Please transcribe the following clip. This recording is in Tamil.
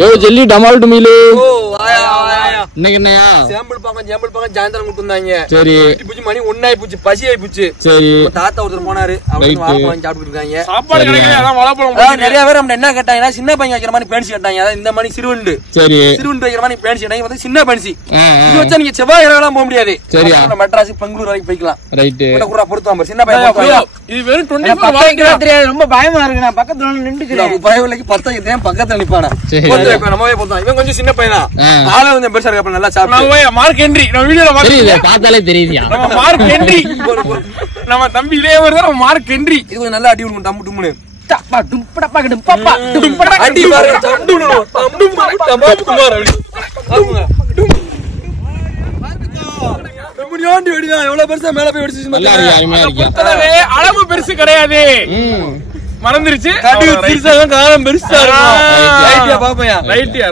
யோ ஜெல்லி டமால் டுமிலு. ஓ ஆயா ஆயா. இன்னைக்கு என்னயா? சாம்பிள் பாங்க ஜாயந்தரம் கூட்டிருந்தாங்க. சரி. பூச்சி மணி 1 ஆயி போச்சு, பசி ஆயி போச்சு. சரி. தாத்தா ஒருத்தர் போனாரு, அவங்க வாழைப்பழம் வாங்கி சாப்பிட்டு இருக்காங்க. சாப்பாடு கிடைக்கல, அதான் வாழைப்பழம். நிறைய பேர் நம்ம என்ன கேட்டாங்கன்னா சின்ன பையன் வைக்கிற மாதிரி பேன்சி கேட்டாங்க. அதான் இந்த மாதிரி சிறுவண்டு. சரி. சிறுவண்டு வைக்கிற மாதிரி பேன்சி கேட்டாங்க. வந்து சின்ன பேன்சி. இது வச்சா நீங்க செவ்வாய் இரவெல்லாம் போக முடியாது. சரியா? மெட்ராஸ் பெங்களூர் வரைக்கும் போய்க்கலாம். ரைட். கூட பொறுத்து சின்ன பையன். இது வெறும் 24 வாழைப்பழம் தெரியாது, ரொம்ப பயமா இருக்கு. நான் பக்கத்துல நின்னுக்கிறேன். பயவில்லைக்கு 10 இதே பக்கத்துல நிப்பானா. நம்மவே போதும். இவன் கொஞ்சம் சின்ன பையனா. ஆள கொஞ்சம் பெருசா இருக்க, நல்லா சாப்பிடு. மார்க் ஹென்றி நம்ம வீடியோல பார்த்தாலே தெரியுதியா? நம்ம மார்க் ஹென்றி. நம்ம தம்பி இதே வருது, நம்ம மார்க் ஹென்றி. இது கொஞ்சம் நல்லா அடி விடுங்க, டம்மு டும்னு. டப்பா டும்படப்பா டப்பா டும்படா அடி பாருங்க, டம்மு டும்னு. டம்மு குமார் அப்படி. ஆமா. எப்படியாண்டி வெடிதான், எவ்வளவு பெருசா மேல போய் வெடிச்சிச்சு. நல்லா இருக்கு, அருமையா இருக்கு. அளவு பெருசு கிடையாது, மறந்துருச்சு. காலம் பெருசா இருக்கும். ரைட்டியா பாப்பையா. ரைட்டியா.